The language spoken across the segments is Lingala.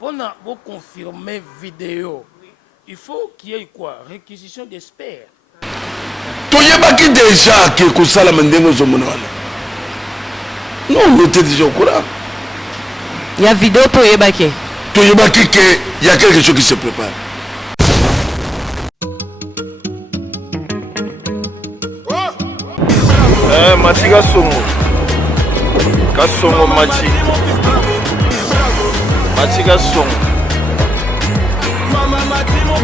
Pour vous confirmer vidéo, il faut qu'il y ait quoi? Réquisition d'experts. Toyebaki déjà que Kosala Mendengo Zomonala. Non, on était déjà au courant. Il y a vidéo Toyebaki. Toyebaki qu'il y a quelque chose qui se prépare. Mati Kasongo. Kasongo Mati. Mati Kasongo.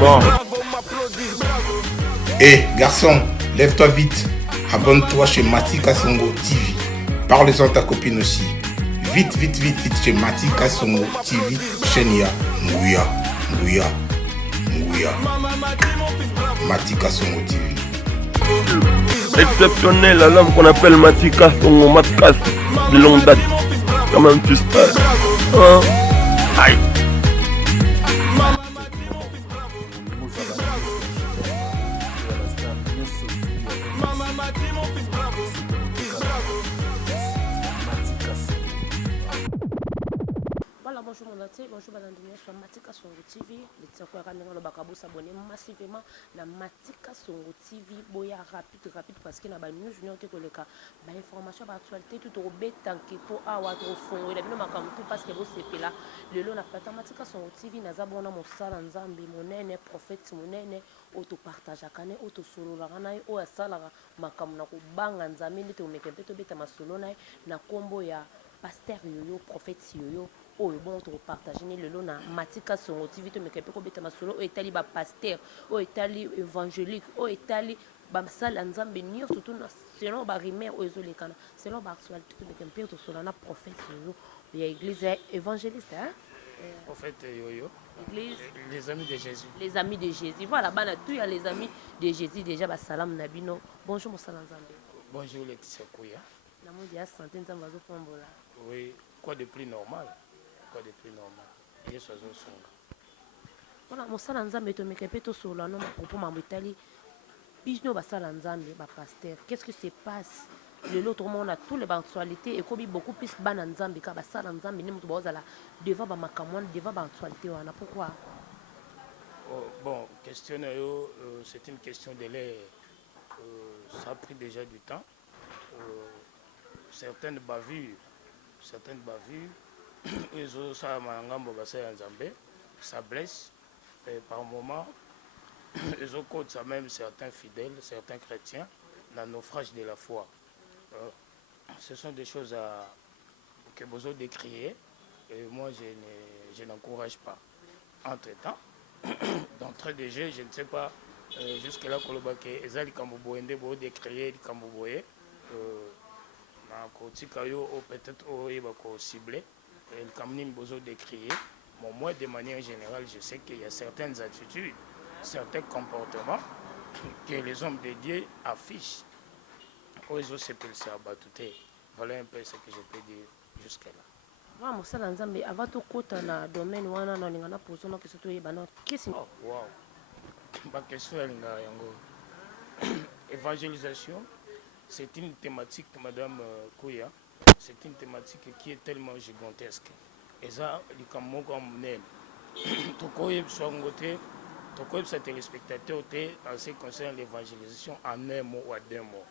Bon. Garçon, lève-toi vite. Abonne-toi chez Mati Kasongo TV. Parle-en à ta copine aussi. Vite chez Mati Kasongo TV. Chenia, Ngouya. Mati Kasongo TV. Exceptionnel, l'homme qu'on appelle Mati Kasongo, Matkas, de longue date. Quand même, tu sais. Aïe. Voilà, bonjour mon athée, bonjour madame sur Mati Kasongo TV. Les tiens quoi quand on va s'abonner massivement na Mati Kasongo TV. Boya rapide parce que na ba news junior te koleka ba information ba actualité tout au betanki pour avoir trop fond. Il a bien makam tout parce que vous c'est là. Le lot na pata Mati Kasongo TV na zabona mo sala nzambe monene prophète monene auto partage akane auto solo la kana o asala makam na ko banga nzambe ndete o mekempe to beta masolo na kombo ya pasteur yoyo prophète yoyo. Oh, bon, on partage le lot na Mati Kasongo TV to mekepe ko beta masolo o etali ba pasteur o etali évangélique o etali ba sala nzambe nyo surtout selon ba rimer o ezolekana selon ba actualité to mekepe to solo na prophète yo ya église évangéliste hein Prophète yoyo. Église les amis de Jésus. Les amis de Jésus. Voilà, bana tout ya les amis de Jésus déjà ba salam nabino. Bonjour mon salam nzambe. Bonjour Laetitia Kouya. Na mo dia santé nzamba zo pombola. Oui, quoi de plus normal? De plus normal. Et ce sont voilà, mosala nzambe to mekepe solo no propos mamutali. Bisno basala nzambe ba pasteur. Qu'est-ce qui se passe? L'autre monde a toutes les actualités et comme beaucoup plus ban nzambe ka basala nzambe ni mutu bozala devant ba makamon devant ba actualité wana pourquoi? Bon, questionner c'est une question de l'air. Ça a pris déjà du temps. Certaines bavures ça blesse et par moment ils ont compte ça même certains fidèles, certains chrétiens dans le naufrage de la foi. Ce sont des choses que vous avez décriées et moi je n'encourage pas. Entre-temps, d'entrée de jeu, je ne sais pas jusque-là que Ezali Kamboboende vous décrié Kamboboye peut-être ciblé le Kamnim Bozo décrié. Mais moi, de manière générale, je sais qu'il y a certaines attitudes, certains comportements que les hommes de Dieu affichent. Voilà un peu ce que je peux dire jusque-là. Avant tout côté na domaine wana na lingana poso na question to bana qu'est-ce wow ba question linga yango évangélisation c'est une thématique madame Kouya, c'est une thématique qui est tellement gigantesque et ça likammo comme nem to koye songote to koye sa téléspectateur en ce qui concerne l'évangélisation en un mot ou à deux mots.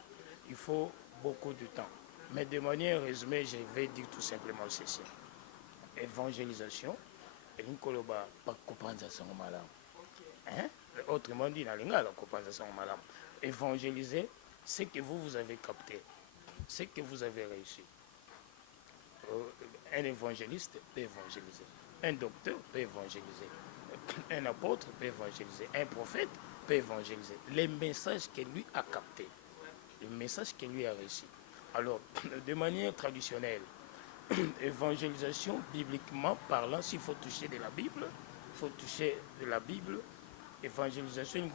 Il faut beaucoup de temps. Mais de manière résumée, je vais dire tout simplement ceci. Évangélisation, et une koloba pas compensation malam. Hein? Autrement dit, la linga la compensation malam. Évangéliser, c'est que vous avez capté, c'est que vous avez réussi. Un évangéliste peut évangéliser, un docteur peut évangéliser, un apôtre peut évangéliser, un prophète peut évangéliser. Les messages que lui a captés, le message que lui a réussi. Alors, de manière traditionnelle, évangélisation, bibliquement parlant, s'il faut toucher de la Bible, il faut toucher de la Bible. Évangélisation,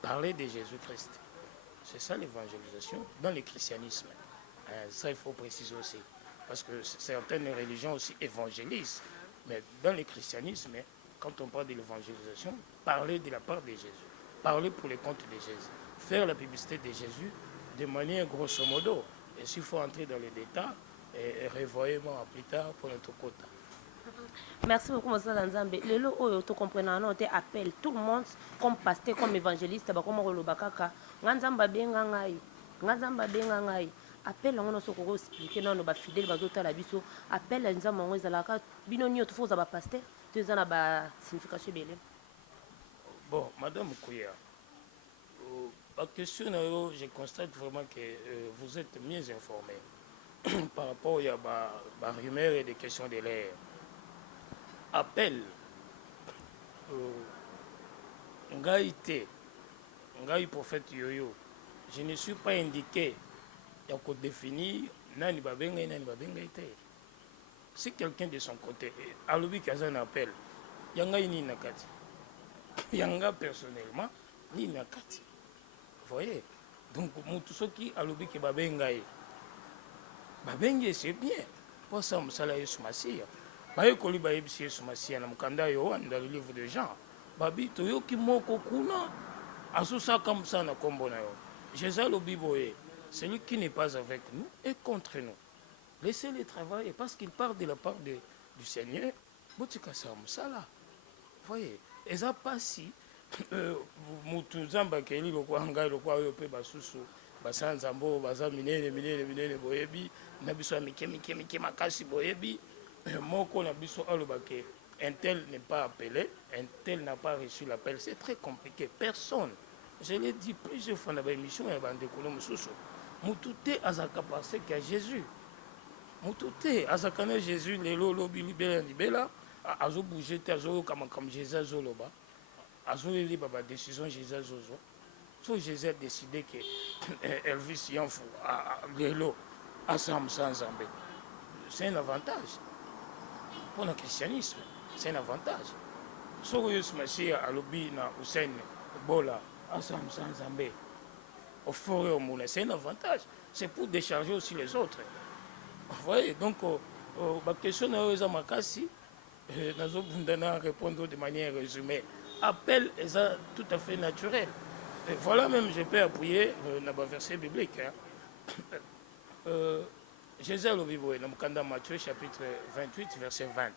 parler de Jésus-Christ. C'est ça l'évangélisation dans le christianisme. Ça, il faut préciser aussi. Parce que certaines religions aussi évangélisent. Mais dans le christianisme, quand on parle de l'évangélisation, parler de la part de Jésus. Parler pour le compte de Jésus. Faire la publicité de Jésus de manière grosso modo. Et s'il faut entrer dans les détails, et revoyez-moi plus tard pour notre quota. Merci beaucoup, Monsala Nzambe. Lelo oyo to comprendre non te appelle tout le monde comme pasteur, comme évangéliste, ba comme rolobakaka. Nganzamba benga ngai. Nganzamba benga ngai. Appelle on so ko expliquer non ba fidèle ba zota la biso. Appelle nzamba ngo ezalaka bino nyo to foza ba pasteur. To ezana ba signification belé. Bon, Madame Kouya, la question, je constate vraiment que vous êtes mieux informé par rapport à la rumeur et des questions de l'air. Appel, Ngaïté, Ngaï prophète Yoyo, je ne suis pas indiqué, il y a qu'à définir Nani Babenga et Nani Babenga été. Si quelqu'un de son côté, à l'objet qu'il y a un appel, il y a un ni nakati. Yanga personnellement ni nakati, vous voyez, donc tout ce qui a l'objet que babengaye c'est bien pour ça msala yesu masia baye koli baye bisi yesu masia na mukanda yo dans le livre de Jean babi toyoki moko kuna asusa comme ça na kombo na yo Jésus le biboye celui qui n'est pas avec nous est contre nous, laissez-les travailler parce qu'il part de la part du Seigneur botika sa msala, vous voyez. Et ça passe si mutu zamba keli lokwa ngai lokwa yo pe basusu basanza mbo baza minene boyebi na biso mike makasi boyebi moko na biso alobake un tel n'est pas appelé, un tel n'a pas reçu l'appel, c'est très compliqué. Personne, je l'ai dit plusieurs fois dans l'émission et bande kono mususu mutute azaka parce que Jésus mutute azaka na Jésus lelo lobi libela azo bouger azo comme Jésus azoloba azo li baba décision Jésus azozo so Jésus a décidé que Elvis Yanfou lelo asam sans Zambé, c'est un avantage pour le christianisme, c'est un avantage. So Yesu Masia alobi na Hussein Bola asam sans Zambé au fort et au moulin, c'est un avantage, c'est pour décharger aussi les autres, vous voyez. Donc la question est makasi. Nous répondre de manière résumée. Appel est tout à fait naturel. Et voilà, même je peux appuyer dans le verset biblique. Jésus le Bible, dans Matthieu chapitre 28, verset 20.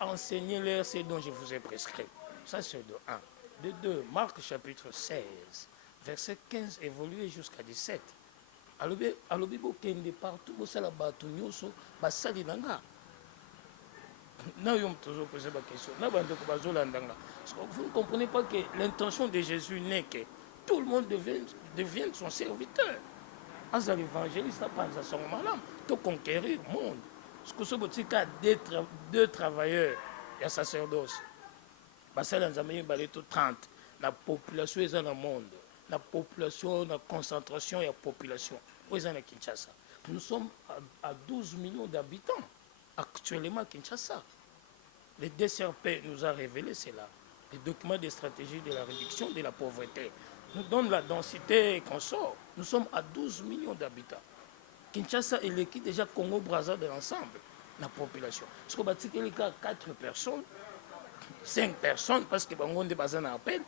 Enseignez-leur ce dont je vous ai prescrit. Ça, c'est de 1. De 2, Marc chapitre 16, verset 15, évolué jusqu'à 17. À le Bible, qui est partout, vous savez, vous ne comprenez pas que l'intention de Jésus n'est que tout le monde devienne son serviteur. As l'évangéliste, à son malade, pour conquérir le monde. Parce que ce cas deux travailleurs, il y a sacerdoce. Ça, dans les 30, la population est dans le monde. La population, la concentration et la population. Où est-ce Kinshasa? Nous sommes à 12 millions d'habitants actuellement à Kinshasa. Le DCRP nous a révélé cela. Les documents de stratégie de la réduction de la pauvreté nous donnent la densité qu'on sort. Nous sommes à 12 millions d'habitants. Kinshasa est l'équipe déjà Congo-Brazza de l'ensemble, la population. Parce qu'on bâtit qu'il y a 4 personnes, 5 personnes, parce que on est basé en appel,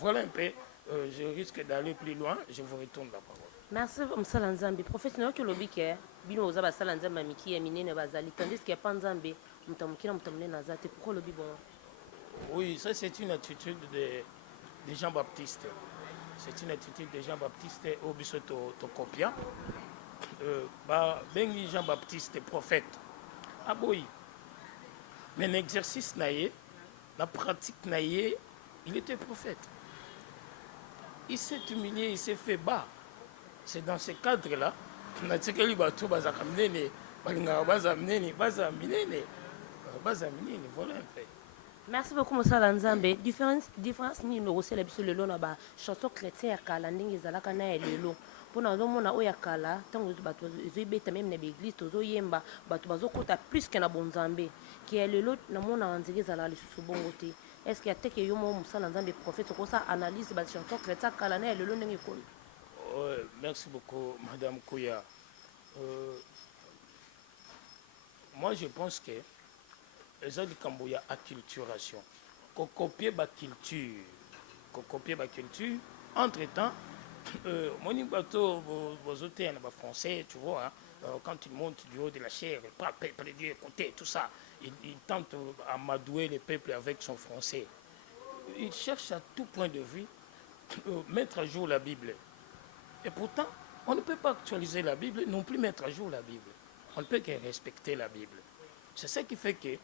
voilà un peu, je risque d'aller plus loin, je vous retourne la parole. Merci, Msala Nzambe. Professionnel que l'obik est, bino oza basala Nzambe miki ya minene bazali, tandis qu'il y a pas Nzambe, mutamukina mutamune nazate. Pourquoi l'obik bon? Oui, ça c'est une attitude de Jean-Baptiste. C'est une attitude de Jean-Baptiste au Bissoto Tokopia. Bengi Jean-Baptiste, prophète. Ah oui. Mais l'exercice naïe, la pratique naïe, il était prophète. Il s'est humilié, il s'est fait bas. C'est dans ce cadre-là, voilà un peu. Merci beaucoup, Monsala Nzambe. Différence ni no c'est la biso lelo na ba chanson chrétien ya kala ndenge ezalaka na lelo. Pona zomona oya kala tango bato ezobeta même na l'église tozoyemba bato bazokota plus que na bonzambe. Ki ya lelo na mona wanzige ezala lisusu bongo te. Est-ce qu'il y a teke yo mo Monsala Nzambe prophète ko ça analyse ba chanson chrétien kala na lelo ndenge ko? Merci beaucoup, Madame Kouya. Moi, je pense que les gens du Cambodge acculturation, qu'on copie la culture, entre-temps, Moni bateau, vos hôtels français, tu vois, hein, quand ils montent du haut de la chair, peuple de Dieu, écoutez, tout ça, il tente à amadouer le peuple avec son français. Il cherche à tout point de vue mettre à jour la Bible. Et pourtant, on ne peut pas actualiser la Bible, non plus mettre à jour la Bible. On ne peut que respecter la Bible. C'est ce qui fait que,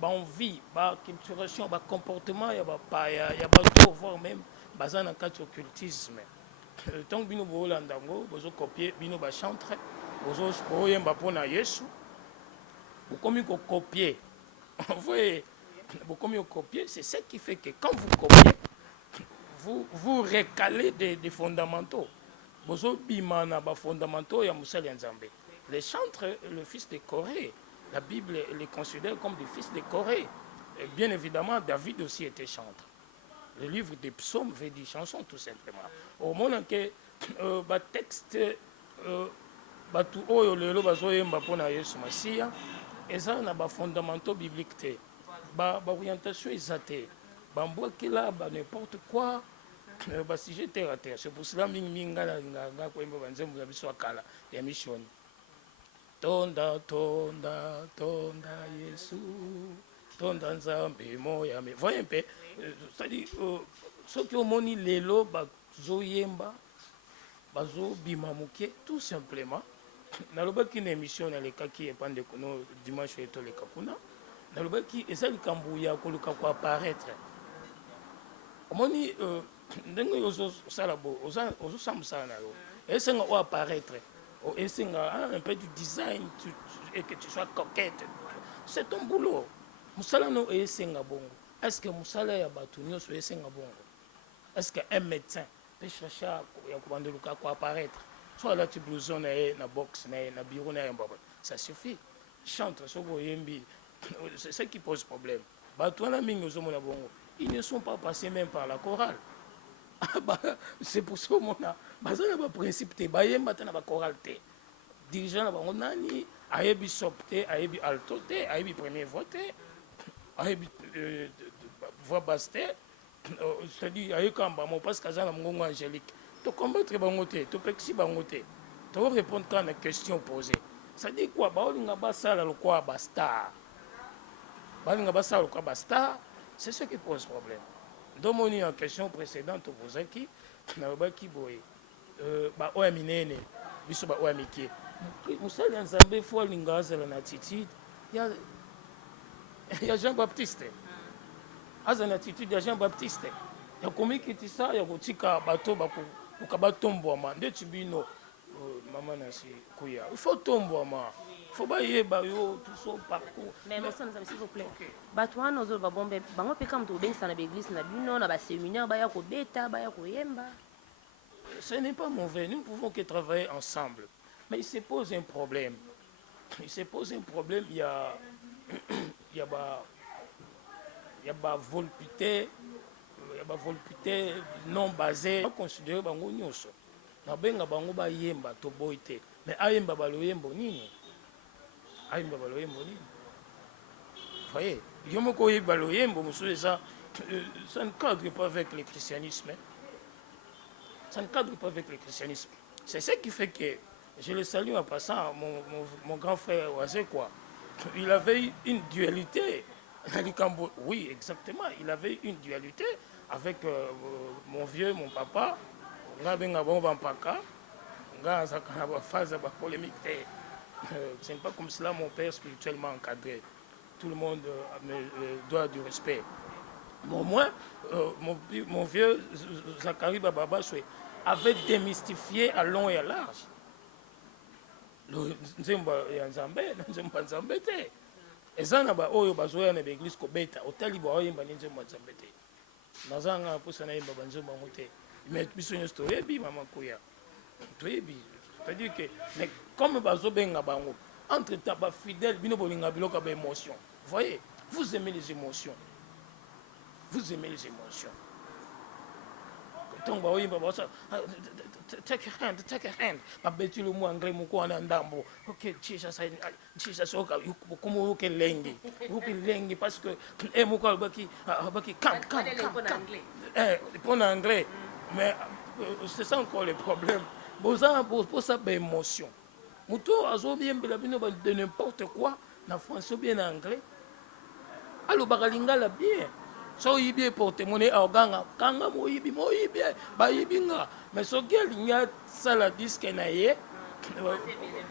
on vit, culturation, comportement, il y a tout, voire même, basé dans le occultisme. Tant que vous avez vous copiez, vous chanter, vous avez un Yesu, vous commis copier. Vous voyez, vous commis copier, c'est ce qui fait que quand vous copiez, vous recalez des fondamentaux. Vous avez des fondamentaux, il y a Moussali Nzambe. Les chantres, le fils de Corée, la Bible les considère comme des fils de Corée. Et bien évidemment, David aussi était chantre. Le livre des psaumes veut dire chanson tout simplement. Au moment que le texte, tout oyo lelo bazoyemba pona Yesu Masia, eza na ba fondamentaux bibliques, ba orientation ezate, ba mbokela ba n'importe quoi, ba sujet terre à terre. C'est pour cela minga nga ko emba banzembo ya biso akala ya mission. Tonda tonda tonda Yesu. Tonda nzambe moya me. Voyez un peu, c'est-à-dire ceux qui ont moni lelo bazoyemba bazobima muke tout simplement. Nalobaki une émission na leka ki epande kono dimanche eto leka kuna. Nalobaki ezali kambuya koluka ko apparaître. Moni ndenge ozo salabo ozo samsa na yo. Esenga o apparaître. Esenga un peu du design et que tu sois coquette. C'est ton boulot. Musala no esenga bongo. Est-ce que musala ya batu nyonso esenga bongo? Est-ce qu'un médecin peut chercher à apparaître? Soit là tu blouson na box na bureau na mbaba. Ça suffit. Chante soko yembi. C'est ça qui pose problème. Batu na mingi ozomona bongo. Ils ne sont pas passés même par la chorale. C'est pour ça qu'on a bazana ba principe te bayemba ta na ba chorale te. Dirigeant na bango nani ayebi sopte, ayebi alto te, ayebi premier vote. Voix basse, c'est-à-dire aïe kamba mon parce que j'en ai mon angélique. Tu combattre bangoté, tu plexi bangoté. Tu répondre quand la question posée. Ça dit quoi? Baolinga basala le quoi basta. Baolinga basala le quoi basta. C'est ce qui pose problème. Dans mon en question précédente posée qui n'a pas qui boye. Ba oaminene, biso ba oamiki. Musali nzambe fo linga zela na attitude. Il y a Jean-Baptiste. Aza une attitude de Jean-Baptiste. Il y a comme qui dit ça, il y a un bateau qui tomber. Dès que tu maman nasi kuya. Il faut tomber. Il faut bailler tout son parcours. Mais monsieur, s'il vous plaît. Bateau à nos autres bombe. Bango pe comme tu bien ça na l'église na bino na ba séminaire baya ko beta baya ko yemba. Ce n'est pas mauvais. Nous pouvons que travailler ensemble. Mais il se pose un problème. Il se pose un problème. Il y a volupté non basée. On considère bango nyonso. Na benga bango ba yemba to boité. Mais ayemba baloyembo nini? Ayemba baloyembo nini? Voyez, yomoko yemba baloyembo monsieur ça ne cadre pas avec le christianisme. Ça ne cadre pas avec le christianisme. C'est ce qui fait que je le salue en passant mon grand frère Oazé quoi. Il avait une dualité. Oui, exactement. Il avait une dualité avec mon vieux, mon papa. Ce n'est pas comme cela mon père spirituellement encadré. Tout le monde me doit du respect. Moi, mon vieux Zachary Bababa avait démystifié à long et à large. Nzemba ya Nzambe, Nzemba Nzambe te. Ezana ba oyo bazoya na l'église ko beta, otali ba oyemba Nzemba Nzambe te. Nazanga posa na yemba Nzemba ngote. Mais biso nyosto yebi mama kuya. Toyebi. C'est-à-dire que mais comme bazo benga bango, entre temps fidèle bino bolinga biloka ba émotion. Vous voyez, vous aimez les émotions. Vous aimez les émotions. Quand ba oyemba ba take a hand. Babeti le mot anglais moko na ndambo. OK, Jesus oka como que lengi. Uki lengi parce que moko baki come. En anglais. Pour anglais. Mais C'est ça encore le problème. Pour ça, émotion. Moutou, bien de n'importe quoi, en français ou bien en anglais. Alors, Bagalingala bien. So, il bien pour témoigner à Oganga. Kanga, moïbi, baïbinga. Mais ce qu'il y a, ça la disque naïe,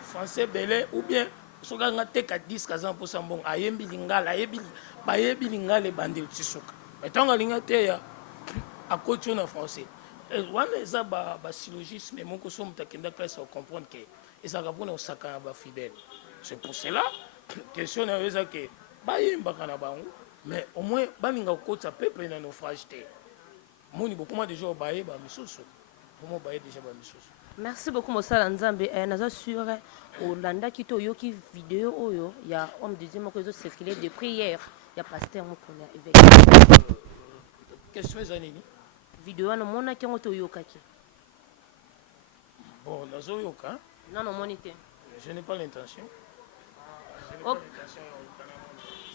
français belé, ou bien, ce qu'il y a tek disque à 100% bon, ayembi lingala, ayembi lingala, bandil tisuka. Mais tant que l'ingate, à côté en français. Wana eza ba syllogisme moko so mutakenda classe comprendre que eza kapona osaka ba fidèle. C'est pour cela question na eza que ba yemba kana bango mais au moins baninga kokota peuple na naufrage te. Moni beaucoup déjà ba yeba misusu. Comment ba déjà ba misusu. Merci beaucoup Mosala Nzambe. Naza sur Olanda kito yoki vidéo oyo ya homme de Dieu moko zo circuler de prière ya pasteur moko na évêque. Question ezanini? Vidéo na mona kengo to yokaki. Bon, nazo yoka. Non non monite. Je n'ai pas l'intention.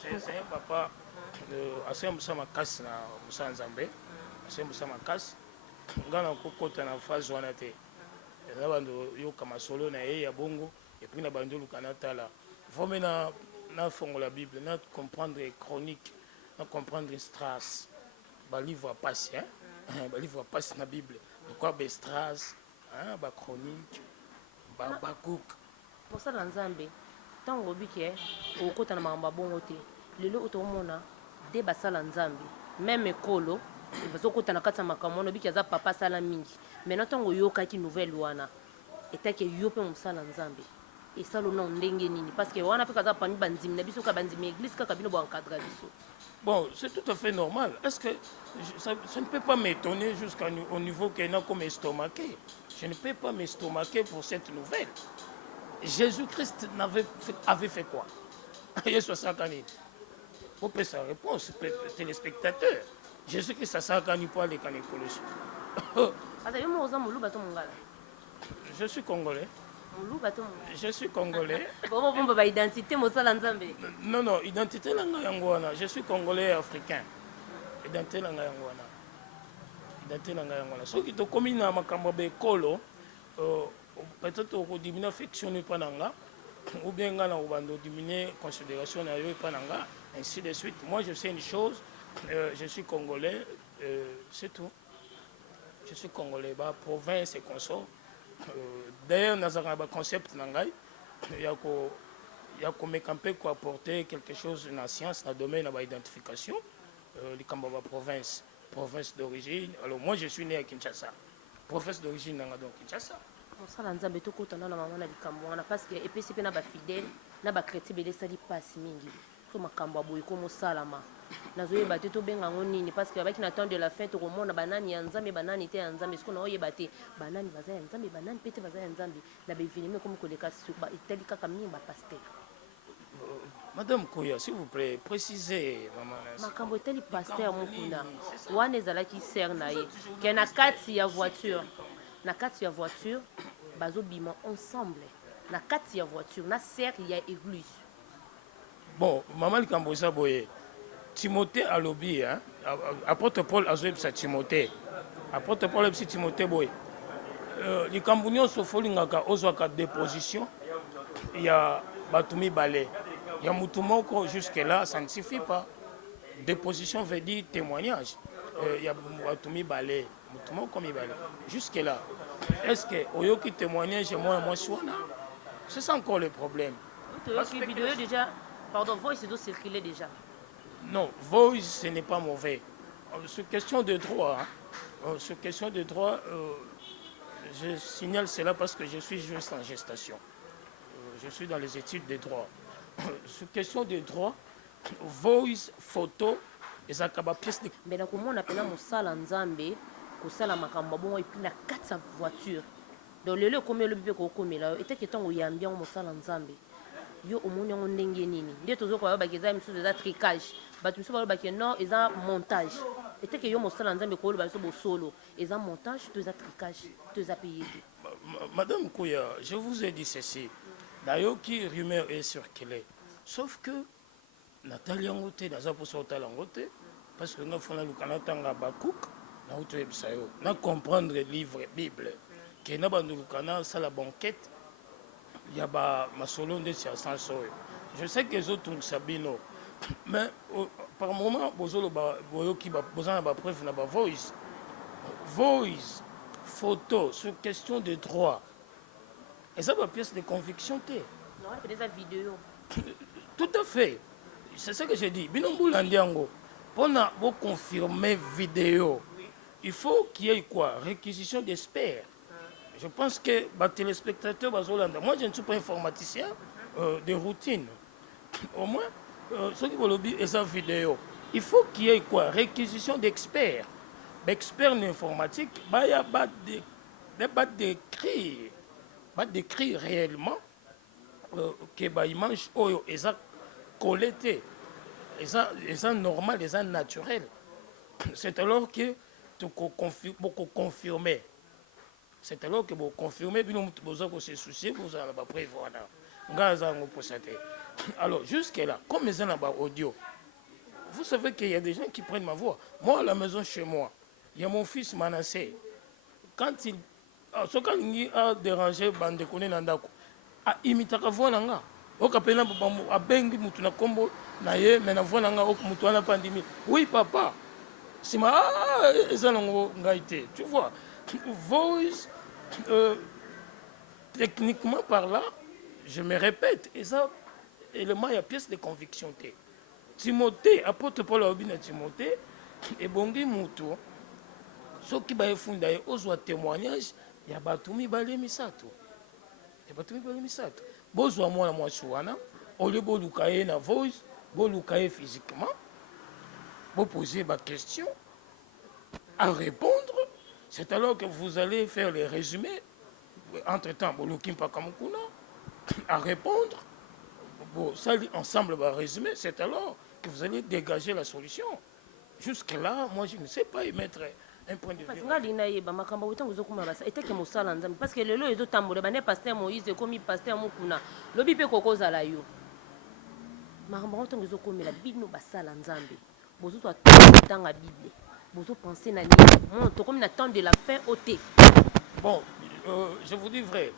C'est un papa assez musama kasi na Musanzambe. Assez musama kasi. Ngana kokota na phase wana te. Na bando yoka masolo na ye ya bongo et puis na bando lukana tala. Faut maintenant na fongo la Bible, na comprendre les chroniques, na comprendre les strass. Ba livre à passer hein. Ba livre à passer na Bible. De quoi ba strass, hein, ba chronique, ba cook. Mosala Nzambe. Tango bike okota na mamba bongo te. Lelo otomona de basala Nzambe. Même ekolo bazokota na kata makamono biki aza papa sala mingi. Maintenant tango yokaki nouvelle wana etake yope mosala Nzambe. Et ça non ndenge nini parce que wana pe kaza pani banzimi na biso ka banzimi église kaka bino bo encadrer biso. Bon, c'est tout à fait normal. Est-ce que ça ne peut pas m'étonner jusqu'au niveau qu'il y a comme estomaqué? Je ne peux pas m'estomaquer pour cette nouvelle. Jésus-Christ avait fait quoi? Vous pouvez sa réponse, téléspectateur. Jésus-Christ a sakani pour les canécolos. Je suis congolais. Je suis congolais. Identité Mosala Nzambe. Non, non, identité nanga yangwana. Je suis congolais africain. Identité nanga yangwana. Identité nanga yangwana. Ce qui te commune à makambo bekolo, peut-être au diminuer affection pas nanga, ou bien ngana au bando diminuer considération na yo pas nanga, ainsi de suite. Moi je sais une chose, je suis congolais, c'est tout. Je suis congolais, bah province et consort. D'ailleurs, nous avons un concept nangai, il y a comme campé pour apporter quelque chose dans la science, dans le domaine de l'identification, les Kambaba province d'origine. Alors moi, je suis né à Kinshasa, province d'origine donc Kinshasa. Mosala Nzambe to kotana na mama na likambo wana parce que EPCP na ba fidèle na ba chrétien bele sali passe mingi. To makambo boy ko mosalama. Nazoyeba te to benga nini parce que avec na temps de la fête romona banani ya Nzambe banani te ya Nzambe ce qu'on a oyeba te banani baza ya Nzambe banani pete baza ya Nzambe na ba venime comme koleka suba itali kaka mingi ba pasteur. Madame Koya, s'il vous plaît, précisez maman. Makambo itali pasteur mukuna. Wana ezalaki ser na ye. Ke na kati ya voiture. Na kati ya voiture bazo bima ensemble. Na kati ya voiture na ser ya église. Bon, maman Likambosa boye. Timothée a lobby, hein? Apôtre Paul a joué sa Timothée. Apôtre Paul a joué Timothée boye. Les Camboniens se font une déposition. Il y a Batumi Balé. Il y a Moutoumoko jusque-là, ça ne suffit pas. Déposition veut dire témoignage. Il y a Batumi Balé. Moutoumoko mi Balé. Jusque-là. Est-ce que Oyoki témoignage moi Suana? C'est ça encore le problème. Parce que vidéo déjà, pardon, voice doit circuler déjà. Non, voice, ce n'est pas mauvais. Sur question de droit, sur question de droit, je signale cela parce que je suis juste en gestation. Je suis dans les études de droit. Sur question de droit, voice, photo, et ça acaba pièce de... Mais là, comment on appelle Mosala Nzambe, Kosala Makambo, bon, et puis la 4 voiture. Donc, le lieu comme le bébé qu'on met là, et que y a bien Mosala Nzambe. Yo au monde on ndenge nini nde tozo ko ba keza misu de tricage ba tu so ba ke non eza montage et que yo Mosala Nzambe ko ba so bo solo eza montage to eza tricage to eza payé. Madame Koya, je vous ai dit ceci. D'ailleurs qui rumeur est circulée. Sauf que Nathalie Ngote naza pour sortir Ngote parce que nous fona lukana tanga ba cook na comprendre le livre Bible que na bandulukana ça la banquette il y a ma solo de sens. Je sais que les autres sabino mais par moment bozolo ba boyoki ba bozana ba preuve na ba voice photo sur question de droit et ça va pièce de conviction té non des vidéos tout à fait c'est ça que j'ai dit binombula ndiango pona bo confirmer vidéo il faut qu'il y ait quoi réquisition d'experts. Je pense que les téléspectateurs, moi je ne suis pas informaticien de routine. Au moins, ceux qui veulent dire cette vidéo, il faut qu'il y ait quoi réquisition d'experts. Experts en informatique, il y a pas d'écrire réellement que l'image est collectée, est normal, est naturel. C'est alors que beaucoup confirmer. C'est alors que vous confirmez, vous se souciez, vous allez pas prévoir. Alors, jusque-là, comme ils ont audio, vous savez qu'il y a des gens qui prennent ma voix. Moi, à la maison, chez moi, il y a mon fils Manassé. Quand il a dérangé, il imite la voix. Oui, papa. Tu vois, voice, techniquement par là, je me répète, et ça, élément, il y a pièce de conviction. Timothée, apôtre Paul Aubin Timothée, et Bongi Moutou, ceux qui ont fondé aux témoignages, il y a Batoumi Balemisato. Il y a Batoumi Balemisato. Bozo moi la moisuana, au lieu de lukaye na voice, bo lukaye physiquement, vous posez ma question à répondre. C'est alors que vous allez faire les résumés. Entre-temps, à répondre. Bon, ça, ensemble, va résumer. C'est alors que vous allez dégager la solution. Jusque-là, moi, je ne sais pas y mettre un point de vue. Parce que le lot est tambour, le pasteur Moïse, comme pasteur Mukuna, le bipé coco zalayo. Marambaroto nous comme la Bible basala nzambe. Bozo soit dans la Bible. Bozo penser na ni. Monto comme n'attend de la fin ôté. Bon, je vous dis vrai.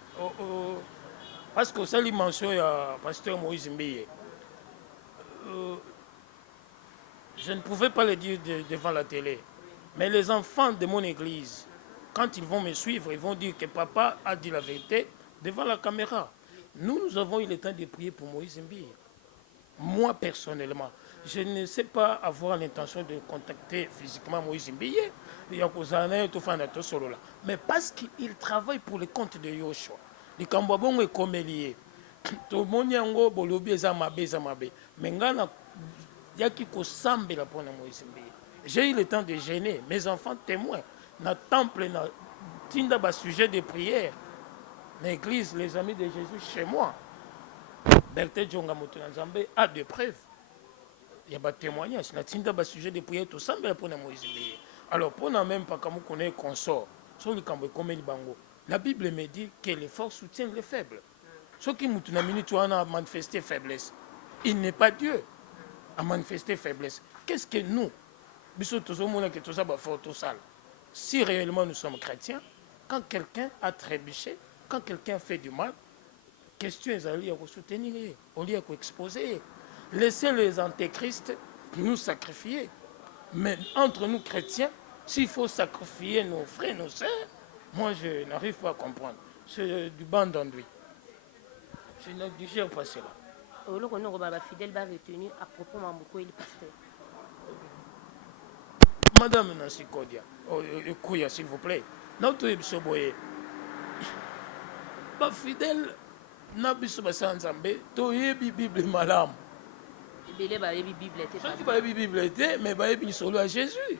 Parce que ça lui mentionne à pasteur Moïse Mbiye. Je ne pouvais pas le dire devant la télé. Mais les enfants de mon église, quand ils vont me suivre, ils vont dire que papa a dit la vérité devant la caméra. Nous avons eu le temps de prier pour Moïse Mbiye. Moi, personnellement, je ne sais pas avoir l'intention de contacter physiquement Moïse Mbiye. Mais parce qu'il travaille pour le compte de Yoshua. Les Kambabon est comme lié. Tout le monde yango bolobi ezamabe. Mais ngana yaki ko sambela pona Moïse Mbiye. J'ai eu le temps de gêner mes enfants témoins. Na temple na tinda ba sujet de prière. L'église, les amis de Jésus chez moi. Berthe Djonga Motunanzambe a des preuves. Il y a des témoignages. Na tinda ba sujet de prière tout sambela pona Moïse Mbiye. Alors pour n'a même pas comme on connaît consort. Sur le cambo comme il bango. La Bible me dit que les forts soutiennent les faibles. Ceux qui ont manifesté faiblesse, il n'est pas Dieu à manifester faiblesse. Qu'est-ce que nous, si réellement nous sommes chrétiens, quand quelqu'un a trébuché, quand quelqu'un fait du mal, question est à soutenir, au lieu d'exposer. Laissez les antéchrists nous sacrifier. Mais entre nous chrétiens, s'il faut sacrifier nos frères, nos sœurs, moi, je n'arrive pas à comprendre. C'est du banc d'enduit. Je ne digère pas cela. Fidèle va retenir à propos de le pasteur. Madame Nancy Kodia, Kouya, s'il vous plaît. Notre Ibsoboye. Pas fidèle, Nabiso Bassanzambe, Toyebi Bible Malam. Ceux qui ont Bible était, mais ils sont là à Jésus.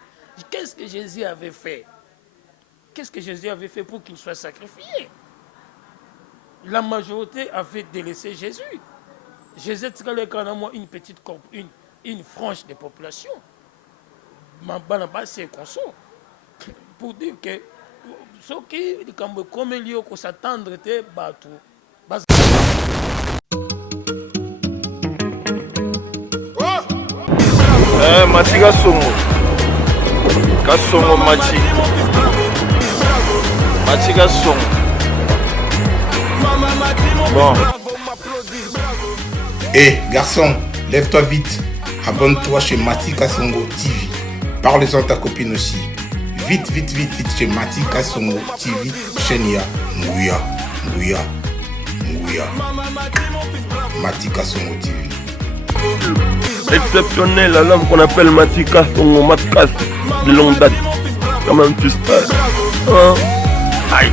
Qu'est-ce que Jésus avait fait? Qu'est-ce que Jésus avait fait pour qu'il soit sacrifié? La majorité avait délaissé Jésus. Jésus avait une petite une frange de population. C'est consort. Pour dire que ceux qui comme il faut s'attendre à battre. Matika Songo. Kasongo Machi. Machi Kasongo. Bon. Eh, garçon, lève-toi vite. Abonne-toi chez Matika Songo TV. Parle-en à ta copine aussi. Vite, vite, vite, vite chez Matika Songo TV. Chaîne ya Nguya. Matika Songo TV. Exceptionnel, l'homme qu'on appelle Matika Songo Matkas de longue date. Quand même tu sais. Hein? Aïe.